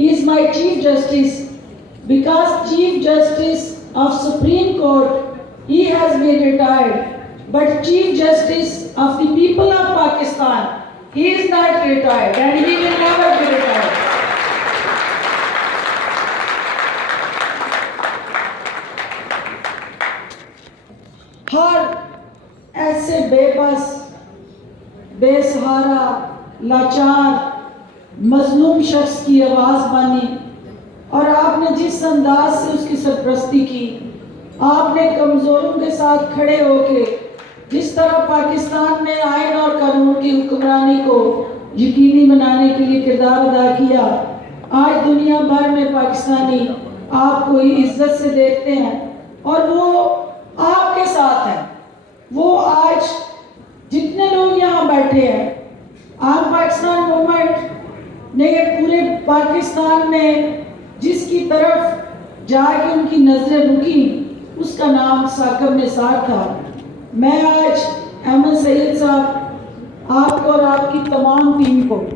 He is my Chief Justice because Chief Justice of Supreme Court, he has been retired. But Chief Justice of the people of Pakistan, he is not retired and he will never be retired. हर ऐसे बेबस, बेसहारा, लाचार, मजलूम शख्स की आवाज़ बनी और आपने जिस अंदाज से उसकी सरपरस्ती की, आपने कमज़ोरों के साथ खड़े होके जिस तरह पाकिस्तान में आइन और कानून की हुक्मरानी को यकीनी बनाने के लिए किरदार अदा किया, आज दुनिया भर में पाकिस्तानी आपको इज्जत से देखते हैं और वो आपके साथ हैं। वो आज जितने लोग यहाँ बैठे हैं, आम पाकिस्तान मूवमेंट ने पूरे पाकिस्तान में जिसकी तरफ जाके उनकी नजरें रुकी, उसका नाम साकिब निसार था। मैं आज अहमद सईद साहब, आपको और आपकी तमाम टीम को